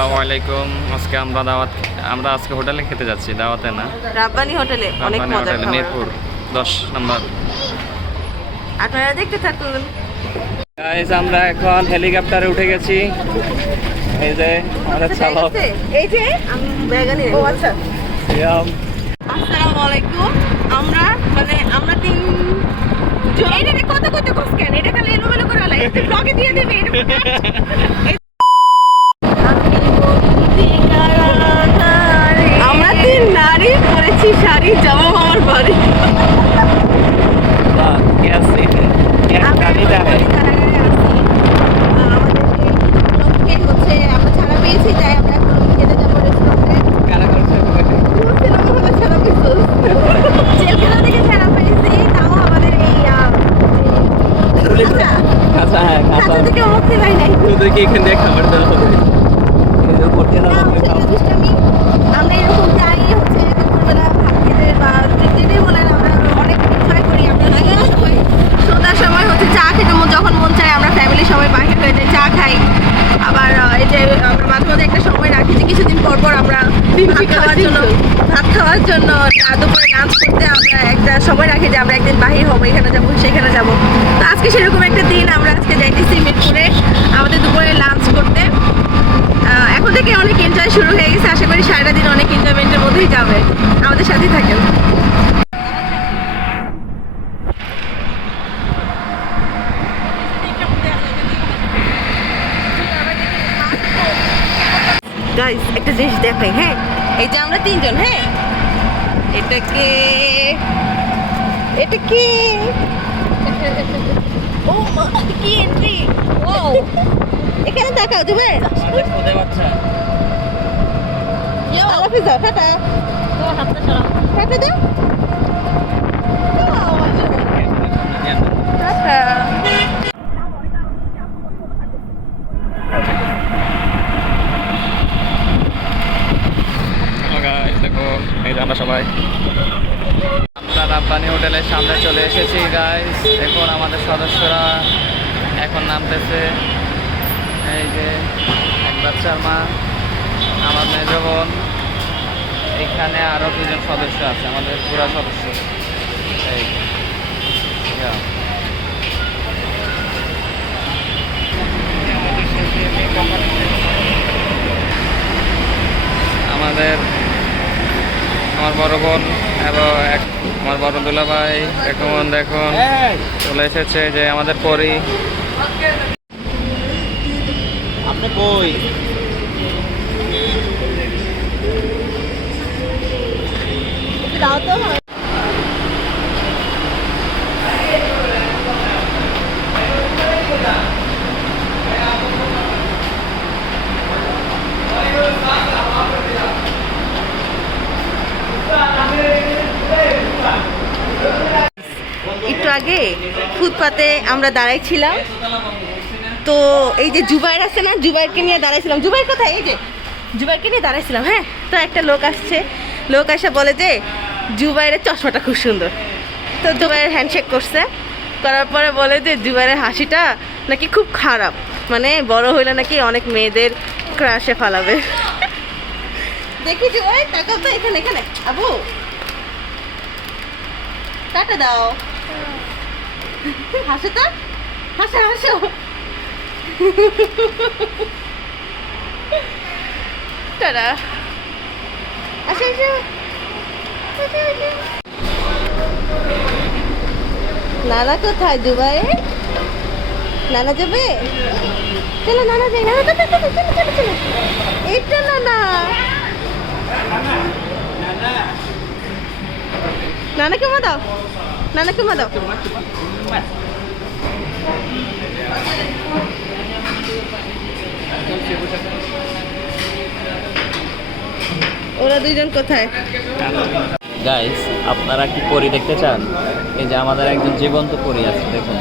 আসসালামু আলাইকুম। আজকে আমরা দাওয়াত আমরা আজকে হোটেলে খেতে যাচ্ছি দাওয়াতে না? রাব্বানি হোটেলে অনেক মজার খাবার। মিরপুর দশ নম্বর। আপনারা দেখতে থাকুন। গাইস আমরা এখন হেলিকপ্টারে উঠে গেছি। এই যে আমাদের চালক এই যে আমি ব্যাগানি ও আচ্ছা। আসসালামু আলাইকুম। আমরা মানে আমরা তিন রে কত কত কস কেন? এটা খালি এলোমেলো করে লাগে। ব্লগে দিয়ে দিবি আমরা তিন নারী পরেছি শাড়ি জামা হওয়ার বাড়ি। ভাত খাওয়ার জন্য ভাত খাওয়ার জন্য দুপুরে লাঞ্চ করতে আমরা একটা সময় রাখি যে আমরা একদিন বাহির হব এখানে যাব সেখানে যাব। তো আজকে সেরকম একটা দিন আমরা আজকে যাইতেছি মিরপুরে আমাদের দুপুরে লাঞ্চ করতে। এখন থেকে অনেক এনজয় শুরু হয়ে গেছে আশা করি সারাটা দিন অনেক এনজয়মেন্টের মধ্যেই যাবে। আমাদের সাথেই থাকেন। গাইস একটা জিনিস দেখাই হ্যাঁ? এই যে আমরা তিনজন হ্যাঁ? এটাকে এটা কি? ও মা কি এন্ট্রি ও এখানে তাকাও তুমি খুদে বাচ্চা হাফিজ দাও টাটা। টাটা দাও। টাটা Hello guys, দেখো এই যে আমরা সবাই। আমরা রাব্বানি হোটেলের সামনে চলে এসেছি গাইস দেখুন আমাদের সদস্যরা এখন নামতেছে। এই যে এক বাচ্চার মা, আমার মেজ বোন। এখানে আরও দুজন সদস্য আছে, আমাদের পুরা সদস্য। এই আমাদের আমার বড় বোন এবং এক আমার বড় দুলা ভাই এখন দেখুন, চলে এসেছে যে আমাদের পরি। আপনি কই দাও তো একটু আগে ফুটপাতে আমরা দাঁড়াইছিলাম। তো এই যে জুবাইর আছে না, জুবাইরকে নিয়ে দাঁড়াইছিলাম। জুবাইর কোথায়? এই যে, জুবাইরকে নিয়ে দাঁড়াইছিলাম হ্যাঁ? তো একটা লোক আসছে। লোক এসে বলে যে, জুবাইরের চশমাটা খুব সুন্দর। তো জুবাইয়ের হ্যান্ডশেক করছে। করার পরে বলে যে, জুবাইরের হাসিটা নাকি খুব খারাপ। মানে বড় হইলে নাকি অনেক মেয়েদের ক্রাশে ফালাবে। দেখি জুবাই তাকাও তো এখানে এখানে। আবু, টাটা দাও। হাসো তো। হাসো হাসো। আসো। নানা কোথায় দুবাই? নানা যাবে? চলো নানা যাই। নানা চলো চলো চলো চলো চলো। এটা নানা। নানাকে মা দাও নানাকে মা দাও ওরা দুইজন কোথায়? গাইস আপনারা কি পরি দেখতে চান? এই যে আমাদের একজন জীবন্ত পরি আছে দেখুন।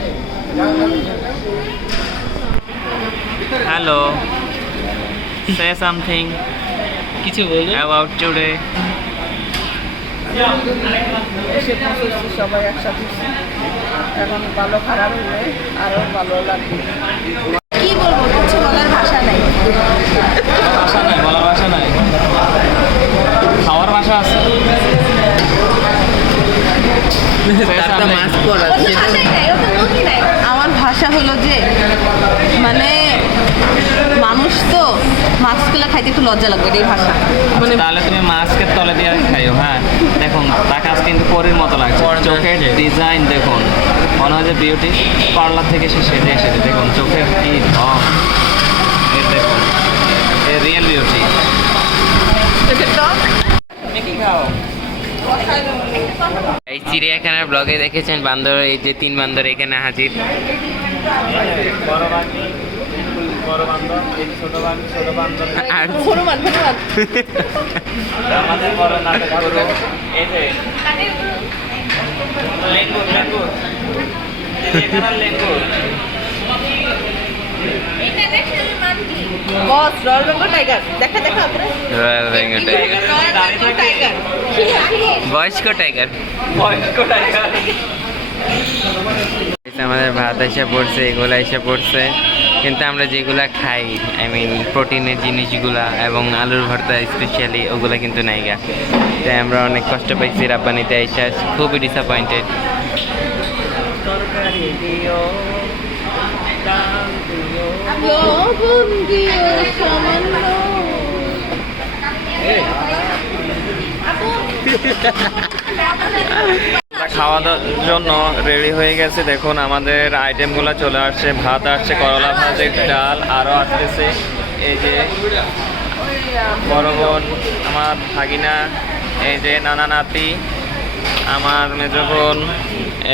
হ্যালো সে সামথিং কিছু বলুন অ্যাবাউট টুডে এসে পৌঁছেছি সবাই একসাথে এখন ভালো খারাপ হলে আরও ভালো লাগবে। কি বলব কিছু বলার ভাষা নাই। ভাষা ভাষা নাই। খাওয়ার ভাষা আছে। আমার ভাষা হলো যে মানে মানুষ তো মাস্কগুলো খাইতে একটু লজ্জা লাগবে এই ভাষা। মানে তাহলে তুমি মাস্কের তলে দিয়ে খাইও হ্যাঁ দেখুন তার কাজ কিন্তু পরীর মতো লাগছে। চোখের ডিজাইন দেখুন মনে হয় যে বিউটি পার্লার থেকে সে সেজে এসেছে। দেখুন চোখের কি ঢং দেখুন এ রিয়েল বিউটি এই চিড়িয়াখানার ব্লগে দেখেছেন বান্দর এই যে তিন বান্দর এখানে হাজির। বড় বান্ধব এই ছোট বান্ধব ছোট বান্ধব আর হনুমান হনুমান আমাদের বড় নাটক করব এই যে লেঙ্গুর লেঙ্গুর। এখানে langur. Boss royal Bengal tiger. দেখা দেখা আপনি royal Bengal tiger. Royal Bengal tiger. বয়স্ক টাইগার। বয়স্ক টাইগার। আমাদের ভাত এসে পড়ছে এগুলো এসে পড়ছে। কিন্তু আমরা যেগুলা খাই আই মিন প্রোটিনের জিনিসগুলা এবং আলুর ভর্তা স্পেশালি ওগুলো কিন্তু নাই গা। তাই আমরা অনেক কষ্ট পাইছি রাব্বানিতে এসে খুবই ডিসঅ্যাপয়েন্টেড দিও ডাল দিও খাওয়া দাওয়ার জন্য রেডি হয়ে গেছে। দেখুন, আমাদের আইটেমগুলো চলে আসছে। ভাত আসছে, করলা ভাতের ডাল আরও আসতেছে। এই যে বড় বোন, আমার ভাগিনা, এই যে নানা নাতি, আমার মেজ বোন,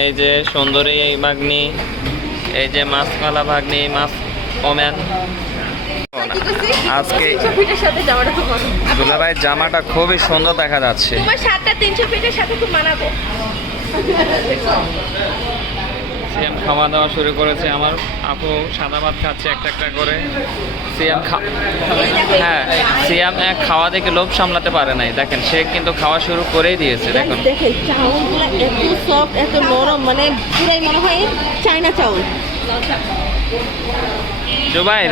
এই যে সুন্দরী এই ভাগ্নি, এই যে মাছকলা ভাগ্নি, মাছ ওম্যান। আজকে দুলাভাইয়ের জামাটা খুবই সুন্দর দেখা যাচ্ছে। তিনশো ফিটের সাথে খুব মানাবে। সিএম খাওয়া দাওয়া শুরু করেছে আমার। আপু সাদা ভাত খাচ্ছে একটা একটা করে। সিএম হ্যাঁ সিএম এক খাওয়া দেখে লোভ সামলাতে পারে নাই। দেখেন সে কিন্তু খাওয়া শুরু করেই দিয়েছে দেখুন। দেখে চাউলগুলো এত সফট এত নরম মানে পুরাই মনে হয় চাইনা চাউল। জুবাইর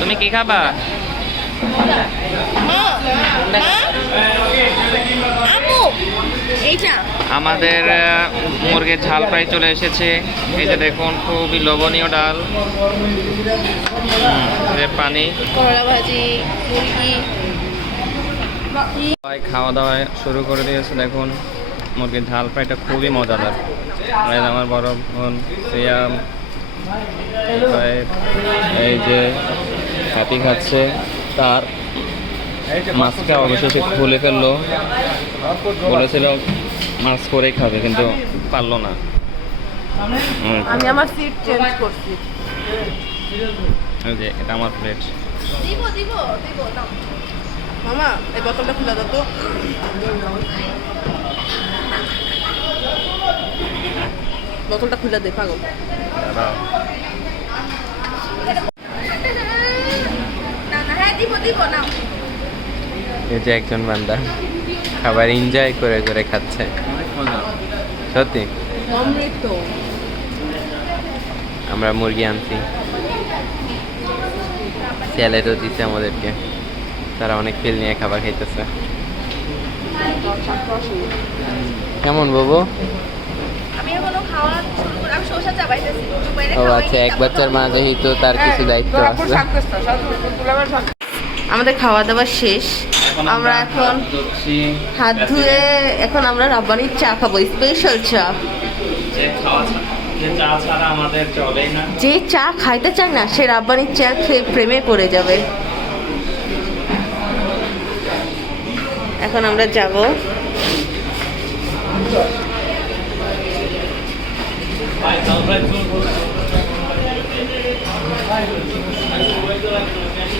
তুমি কি খাবা? মা মা আম্মু এইটা আমাদের মুরগির ঝাল প্রায় চলে এসেছে। এই যে দেখুন খুবই লোভনীয় ডাল। পানি। ভাজি সবাই খাওয়া দাওয়া শুরু করে দিয়েছে দেখুন। মুরগির ঝাল ফ্রাইটা খুবই মজাদার। আমার বড় বোন তারপরে এই যে হ্যাপি খাচ্ছে তার মাছটা অবশেষে খুলে ফেলল। বলেছিল মাছ করেই খাবে কিন্তু পারল না। আমি আমার সিট চেঞ্জ করছি। এই যে এটা আমার প্লেট দিব দিব দিব মামা এই বোতলটা খুলে দাও তো। বোতলটা খুলে দে পাগল। হ্যাঁ দিব দিব না এই যে একজন বান্দা। খাবার এনজয় করে করে খাচ্ছে। সত্যি? আমরা মুরগি আনছি। স্যালাডও দিচ্ছে আমাদেরকে। তারা অনেক ফিল নিয়ে খাবার খাইতেছে। কেমন বাবু? আমি এখনও খাওয়া শুরু করে আমি শসা চাবাইতেছি দুপুরে ও আচ্ছা এক বাচ্চার মা যেহেতু তার কিছু দায়িত্ব আছে। আমাদের খাওয়া দাওয়া শেষ। আমরা এখন হাত ধুয়ে এখন আমরা রাব্বানির চা খাব স্পেশাল চা। যে চা খাইতে চায় না সে রাব্বানির চা খেয়ে প্রেমে পড়ে যাবে। এখন আমরা যাব।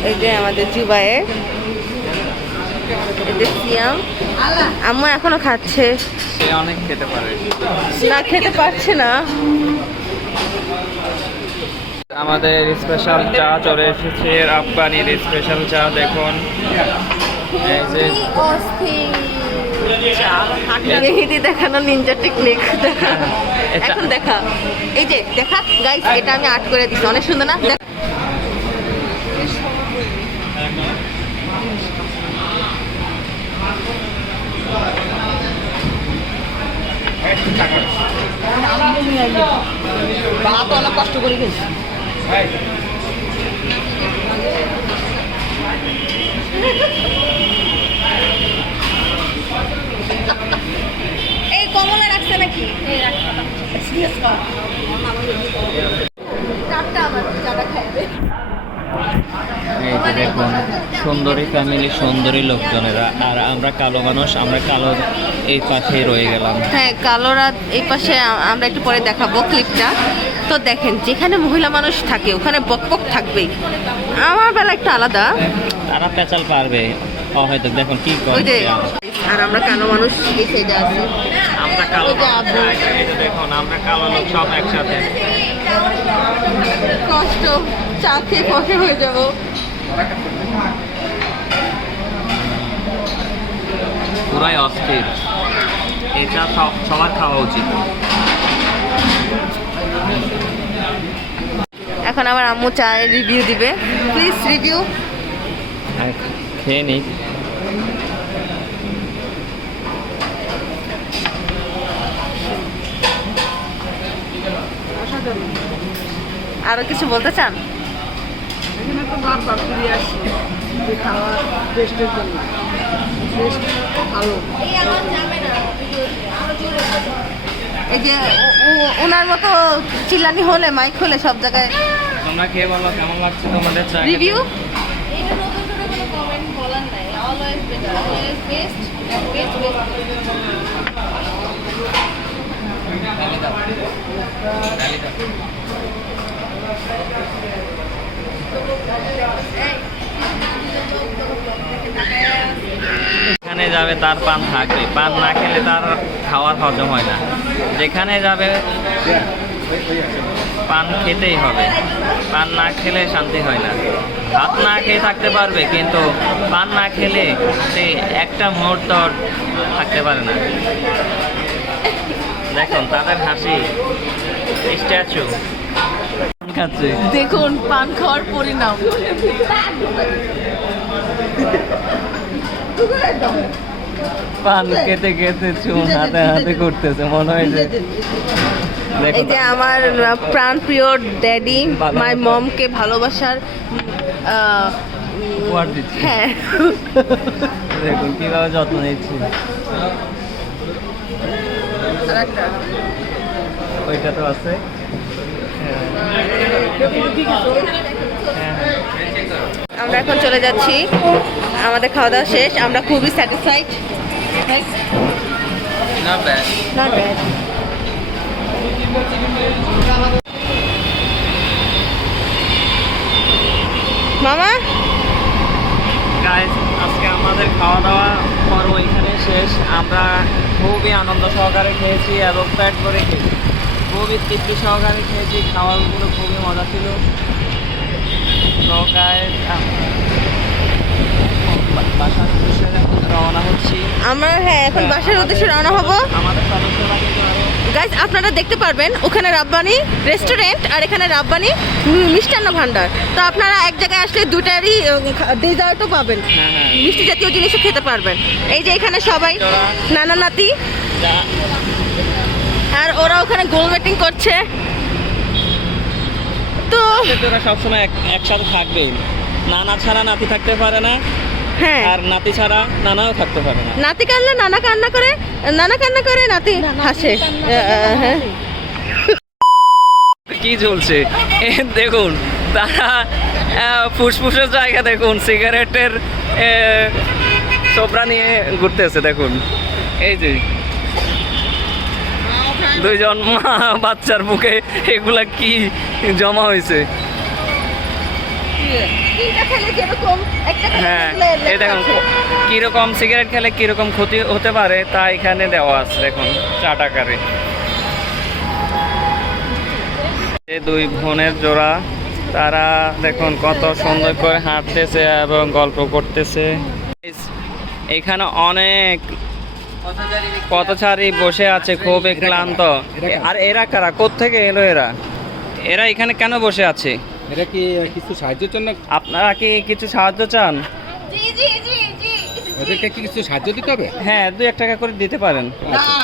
এই যে আমাদের জুবায়ে সিয়াম আম্মা এখনও খাচ্ছে। সে অনেক খেতে পারে। না খেতে পারছে না। আমাদের স্পেশাল চা চলে এসেছে আফগানির স্পেশাল চা দেখুন। এই যে মেহেদি দেখানো নিনজা টেকনিক দেখা। এটা- এখন দেখা। এই যে দেখা গাইস এটা আমি আর্ট করে দিচ্ছি অনেক সুন্দর না? দেখ কষ্ট করে গেছি এই কমলা রাখছে নাকি? চারটা আমার যারা খাইবে। এই যে দেখুন সুন্দরী ফ্যামিলি সুন্দরী লোকজনেরা। আর আমরা কালো মানুষ আমরা কালো এই পাশেই রয়ে গেলাম। হ্যাঁ কালোরা এই পাশে আমরা একটু পরে দেখাবো ক্লিপটা তো দেখেন যেখানে মহিলা মানুষ থাকে ওখানে বকবক থাকবেই। আমার বেলা একটু আলাদা। তারা পেঁচাল পারবে। হয়তো দেখুন কি করছে আর আমরা কালো মানুষ এই সাইডে আছি। আমরা কালো দেখুন আমরা কালো লোক সব একসাথে। কষ্ট। চা খেয়ে কষে হয়ে যাব। পুরাই অস্থির। এটা সব সবার খাওয়া উচিত। এখন আমার আম্মু চায়ের রিভিউ দিবে। প্লিজ রিভিউ খেয়ে নিই আরও কিছু বলতে চান? এখানে তো বারবার ফিরে আসি যে খাওয়া টেস্টের জন্য। টেস্ট ভালো। এই যে ওনার মতো চিল্লানি হলে মাইক হলে সব জায়গায় তোমরা খেয়ে বলো কেমন লাগছে তোমাদের চা রিভিউ এটা নতুন করে কোনো কমেন্ট বলার নাই। Always better always best best best যেখানে যাবে তার পান থাকবে। পান না খেলে তার খাওয়ার হজম হয় না। যেখানে যাবে, পান খেতেই হবে। পান না খেলে শান্তি হয় না। ভাত না খেয়ে থাকতে পারবে, কিন্তু পান না খেলে সে একটা মুহূর্ত থাকতে পারে না। দেখুন, তাদের হাসি, স্ট্যাচু। খাচ্ছে দেখুন পান খাওয়ার পরিণাম। পান খেতে খেতে চুন হাতে হাতে করতেছে মনে হয় যে এই যে আমার প্রাণ প্রিয় ড্যাডি মাই মমকে ভালোবাসার। হ্যাঁ। দেখুন কীভাবে যত্ন নিচ্ছি। ওইটা তো আছে। আমরা এখন চলে যাচ্ছি। আমাদের খাওয়া দাওয়া শেষ। আমরা খুবই স্যাটিসফাইড. মামা? আজকে আমাদের খাওয়া দাওয়া পর্ব এখানে শেষ। আমরা খুবই আনন্দ সহকারে খেয়েছি এবং প্যাট করে খেয়েছি। খুবই তৃপ্তি সহকারে খেয়েছি খাওয়াগুলো খুবই মজা ছিল। আমরা বাসার উদ্দেশ্যে রওনা হচ্ছি। আমরা হ্যাঁ এখন বাসার উদ্দেশ্যে রওনা হব। গাইজ আপনারা দেখতে পারবেন ওখানে রাব্বানি রেস্টুরেন্ট আর এখানে রাব্বানি মিষ্টান্ন ভান্ডার। তো আপনারা এক জায়গায় আসলে দুটারই ডেজার্টও পাবেন। হ্যাঁ হ্যাঁ। মিষ্টি জাতীয় জিনিসও খেতে পারবেন। এই যে এখানে সবাই নানা নাতি। আর ওরা ওখানে গোল ব্যাটিং করছে। তো ওরা সবসময় এক- একসাথে থাকবে নানা ছাড়া নাতি থাকতে পারে না হ্যাঁ। আর নাতি ছাড়া নানাও থাকতে পারে না। নাতি কান্না নানা কান্না করে নানা কান্না করে নাতি হাসে হ্যাঁ। কি চলছে দেখুন তারা ফুসফুসের জায়গা দেখুন সিগারেটের চোপড়া নিয়ে ঘুরতেছে দেখুন। এই যে দুইজন মা বাচ্চার মুখে এগুলা কি জমা হয়েছে হ্যাঁ এই দেখুন। কীরকম সিগারেট খেলে কীরকম ক্ষতি হতে পারে তা এখানে দেওয়া আছে দেখুন চাট আকারে। এই দুই বোনের জোড়া তারা দেখুন কত সুন্দর করে হাঁটতেছে এবং গল্প করতেছে। এখানে অনেক পথচারী বসে আছে খুবই ক্লান্ত। আর এরা কারা? কোত্থেকে এলো এরা? এরা এখানে কেন বসে আছে? এটা কি কিছু সাহায্যের জন্য আপনারা কি কিছু সাহায্য চান? জি জি জি জি। ওদেরকে কি কিছু সাহায্য দিতে হবে? হ্যাঁ দুই এক টাকা করে দিতে পারেন। আচ্ছা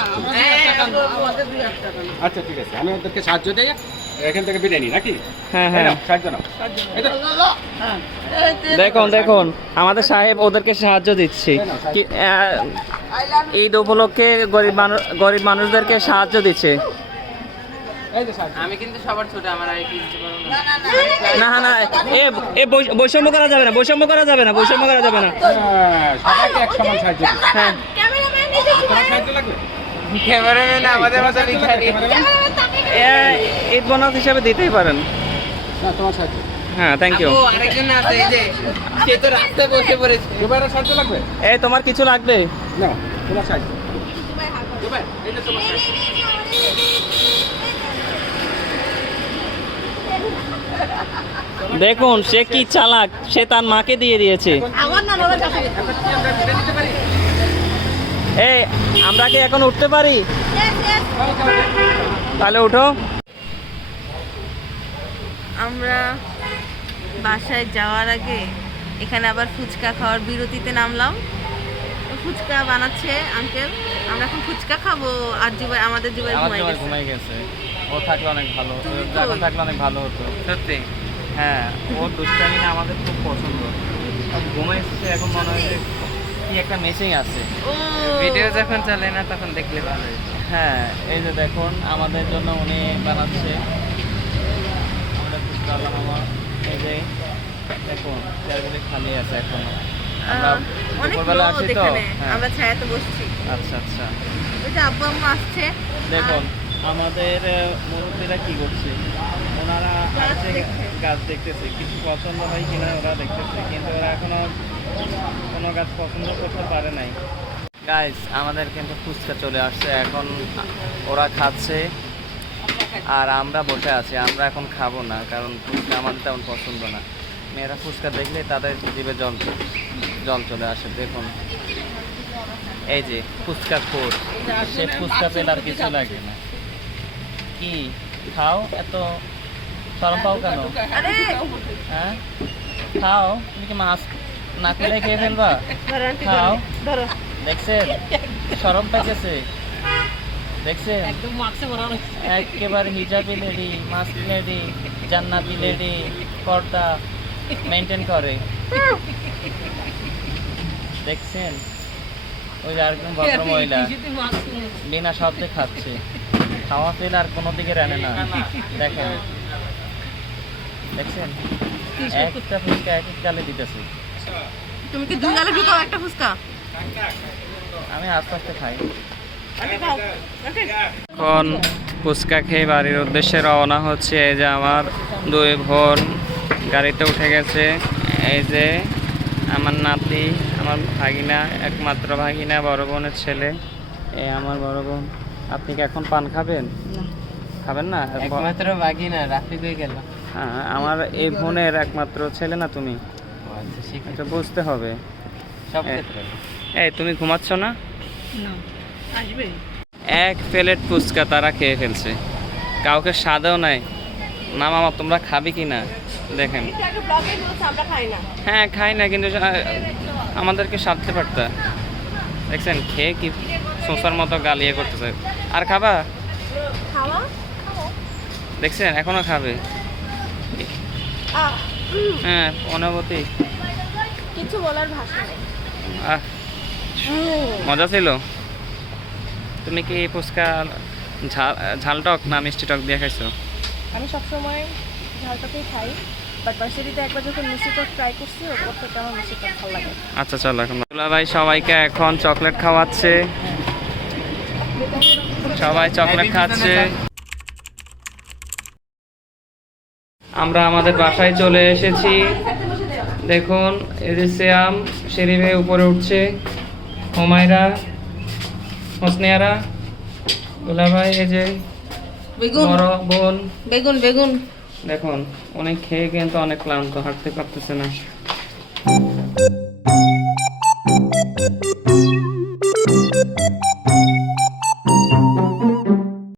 আচ্ছা ঠিক আছে। আমি ওদেরকে সাহায্য দিই। এখান থেকে বিরিয়ানি নাকি? হ্যাঁ হ্যাঁ। দেখুন দেখুন আমাদের সাহেব ওদেরকে সাহায্য দিচ্ছি। কি- ঈদ উপলক্ষে গরিব মানুষ গরিব মানুষদেরকে সাহায্য দিচ্ছে। আমি কিন্তু সবার ছোট আমার না। না না এ এ বৈষম্য করা যাবে না বৈষম্য করা যাবে না বৈষম্য করা যাবে না। হ্যাঁ, সবাইকে এক সমান সাহায্য হ্যাঁ। ক্যামেরাম্যান আমাদের মতো ঈদ বোনাস হিসাবে দিতেই পারেন। না তোমার সাহায্য হ্যাঁ থ্যাংক ইউ আরেকজন আছে এই যে সে তো রাস্তায় বসে পড়েছে। সাহায্য লাগবে? এই তোমার কিছু লাগবে? না তোমার সাহায্য দেখুন সে কি চালাক সে তার মাকে দিয়ে দিয়েছে। এই আমরা কি এখন উঠতে পারি? Yes, yes. তাহলে উঠো আমরা বাসায় যাওয়ার আগে এখানে আবার ফুচকা খাওয়ার বিরতিতে নামলাম। ফুচকা বানাচ্ছে আঙ্কেল আমরা এখন ফুচকা খাব। আর জুবাই আমাদের জুবাই ঘুমাই গেছে। ঘুমাই গেছে। ও থাকলে অনেক ভালো ও এখন থাকলে অনেক ভালো হতো। সত্যি? হ্যাঁ ওর দুষ্টামি না আমাদের খুব পছন্দ। ও ঘুমাইছে এখন মনে হয় যে কি একটা মেশিং আছে। ও। ভিডিও যখন চলে না তখন দেখলে ভালো হয়। এই যে দেখুন আমাদের জন্য উনি বানাচ্ছে। আমরা খুব ভালো এই যে দেখুন খালি আছে এখনও। আমরা আহ, দুপুরবেলা আসি তো? হ্যাঁ। আমরা ছায়াতে বসছি। আচ্ছা আচ্ছা। ওই যে আব্বু আম্মা আসছে দেখুন আমাদের আহ, মুরব্বীরা কি করছে? ওনারা আসছে গাছ দেখতেছে। কিছু পছন্দ হয় কিনা ওরা দেখতেছে কিন্তু ওরা এখনও কোনো গাছ পছন্দ করতে পারে নাই। গাইস আমাদের কিন্তু ফুচকা চলে আসছে। এখন ওরা খাচ্ছে আর আমরা বসে আছি। আমরা এখন খাব না কারণ ফুচকা আমাদের তেমন পছন্দ না। মেয়েরা ফুচকা দেখলে তাদের জীবে জল জল চলে আসে দেখুন। এই যে ফুচকা খোর সে ফুচকা পেলে আর কিছু লাগে না। কি? খাও? এত সরম পাও কেন? হ্যাঁ? খাও? তুমি কি মাছ না খেলে খেয়ে ফেলবা? খাও। ধরো। দেখছেন? সরম পাইতেছে। দেখছেন? একেবারে হিজাবি লেডি মাস্ক লেডি জান্নাতি লেডি পর্দা মেনটেন করে। দেখছেন? ওই আরেকজন ভদ্র মহিলা বিনা শব্দে খাচ্ছে। খাওয়া পেলে আর কোনো দিকে রানে না। দেখেন। দেখছেন? একটা ফুচকা এক এক গালে দিতেছে। তুমি কি দুই গালে ঢুকাও একটা ফুচকা? আমি আস্তে আস্তে খাই এখন ফুচকা খেয়ে বাড়ির উদ্দেশ্যে রওনা হচ্ছে এই যে আমার দুই বোন গাড়িতে উঠে গেছে। এই যে আমার নাতি আমার ভাগিনা একমাত্র ভাগিনা বড় বোনের ছেলে। এই আমার বড় বোন। আপনি কি এখন পান খাবেন? খাবেন না? একমাত্র বাকি না রাফি হয়ে গেল? হ্যাঁ আমার এই বোনের একমাত্র ছেলে না তুমি? এটা বুঝতে হবে। সব ক্ষেত্রে। এই তুমি ঘুমাচ্ছ না? আসবে? এক প্লেট ফুচকা তারা খেয়ে ফেলছে। কাউকে স্বাদেও নাই। না মামা তোমরা খাবে কি না? দেখেন। হ্যাঁ খাই না কিন্তু আমাদেরকে সাধতে পারতা। দেখছেন খেয়ে কি শোষার মতো গালিয়ে করতেছে। আর খাবা? দেখছেন এখনও খাবে। হ্যাঁ অনুভূতি কিছু বলার ভাষা নেই। আহ। মজা ছিল? তুমি কি ফুচকা ঝাল ঝাল টক না মিষ্টি টক দিয়ে খাইছো? আমি সবসময় ঝালটাকেই খাই বাট বার্সিটিতে একবার যখন মিষ্টি টক ট্রাই করছি ওপর থেকে আমার মিষ্টি টক ভালো লাগে আচ্ছা চলো এখন দুলা ভাই সবাইকে এখন চকলেট খাওয়াচ্ছে। সবাই চকলেট খাচ্ছে। আমরা আমাদের বাসায় চলে এসেছি। দেখুন যে শ্যাম সিঁড়ি উপরে উঠছে। হুমায়রা হোসনেয়ারা দুলা ভাই এই যে বেগুন। বড় বোন। বেগুন বেগুন। দেখুন অনেক খেয়ে কিন্তু অনেক ক্লান্ত হাঁটতে পারতেছে না।